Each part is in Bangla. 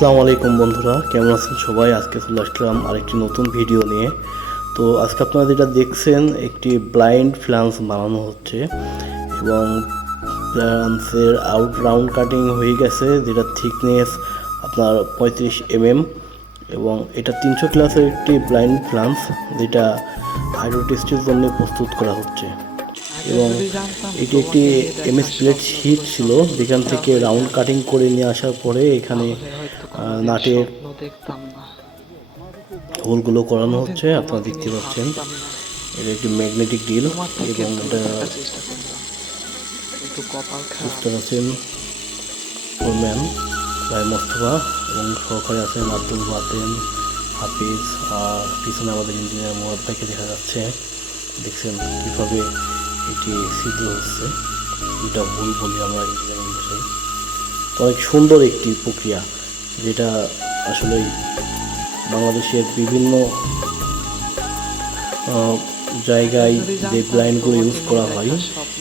আসসালামু আলাইকুম বন্ধুরা, কেমন আছেন সবাই? আজকে চলে আসলাম আরেকটি নতুন ভিডিও নিয়ে। তো আজকে আপনারা যেটা দেখছেন, একটি ব্লাইন্ড ফ্লান্স বানানো হচ্ছে এবং ফ্লান্সের আউট রাউন্ড কাটিং হয়ে গেছে, যেটা থিকনেস আপনার 35 mm এবং এটা 300 ক্লাসের একটি ব্লাইন্ড ফ্লান্স, যেটা হাইড্রো টেস্টের জন্য প্রস্তুত করা হচ্ছে। এবং এটি একটি এমএস প্লেট শীট ছিল, যেখান থেকে রাউন্ড কাটিং করে নিয়ে আসার পরে এখানে নাটের হোলগুলো করানো হচ্ছে। আপনারা দেখতে পাচ্ছেন এটা একটি ম্যাগনেটিক ডিল এবং এটা বুঝতে পারছেন ফোরম্যান ভাই মোস্তফা এবং সহকারে আছেন আব্দুল বাতেন, হাফিজ, আর পিছনে আমাদের ইঞ্জিনিয়ার মোহাম্মদ ভাইকে দেখা যাচ্ছে। দেখছেন কীভাবে এটি ছিদ্র হচ্ছে, এটা ভুল বলি আমরা ইঞ্জিনিয়ারিং ভাষায়। তো অনেক সুন্দর একটি প্রক্রিয়া, যেটা আসলে বাংলাদেশের বিভিন্ন জায়গায় যে ব্লাইন্ডগুলো ইউজ করা হয়,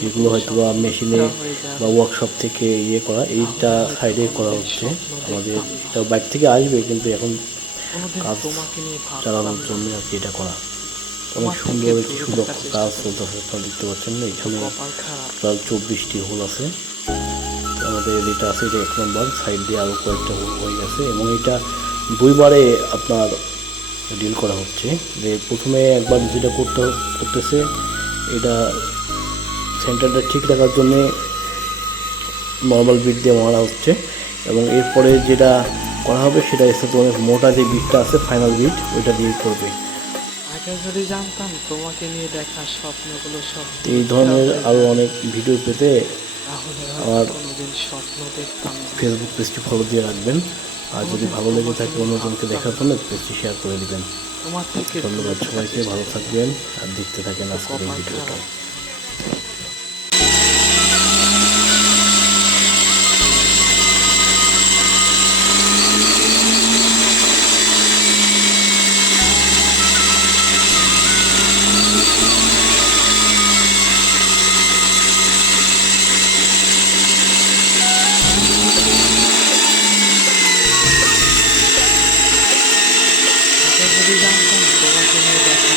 যেগুলো হয়তো বা মেশিনে বা ওয়ার্কশপ থেকে করা, এইটা সাইডে করা হচ্ছে। আমাদের এটা বাইরে থেকে আসবে, কিন্তু এখন কাজ চালানোর জন্য আর কি এটা করা। অনেক সুন্দর একটি সুদক্ষ কাজ চলতেছে। আপনারা দেখতে পাচ্ছেন এখানে টোটাল 24টি হোল আছে। আমাদের যেটা আছে এটা 1 নম্বর, সাইড দিয়ে আরও কয়েকটা হোল হয়ে গেছে এবং এটা দুইবারে আপনার ডিল করা হচ্ছে। যে প্রথমে একবার যেটা করতেছে, এটা সেন্টারটা ঠিক রাখার জন্যে নর্মাল বিট দিয়ে মারা হচ্ছে এবং এরপরে যেটা করা হবে সেটা এসে অনেক মোটা যে বিটটা আছে, ফাইনাল বিট, ওইটা দিয়ে করবে। যদি জানতাম তোমাকে নিয়ে দেখা স্বপ্নগুলো সব এই ধরনের আরও অনেক ভিডিও পেতে আমার স্বপ্ন দেখতাম। ফেসবুক পেজটি ফলো দিয়ে রাখবেন, আর যদি ভালো লেগে থাকে অন্যজনকে দেখার জন্য পেজটি শেয়ার করে দেবেন। ধন্যবাদ সবাইকে, ভালো থাকবেন আর দেখতে থাকেন আজকের এই ভিডিওটা। যদি জানতাম তোমাকে নিয়ে দেখা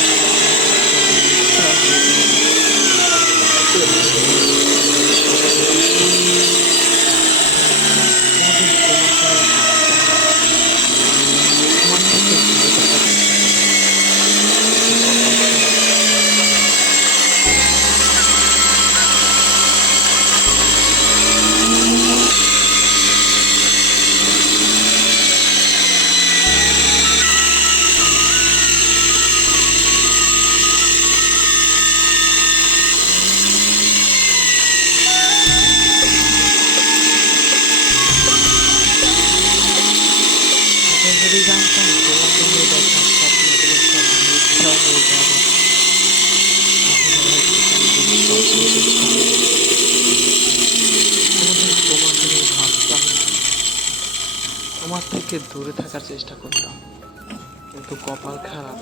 যদি জানতাম তোমাকে নিয়ে দেখা স্বপ্নগুলো সব মিথ্যা হয়ে যাবে, তোমাকে নিয়ে ভাবতাম না, তোমার থেকে দূরে থাকার চেষ্টা করতাম, কিন্তু কপাল খারাপ,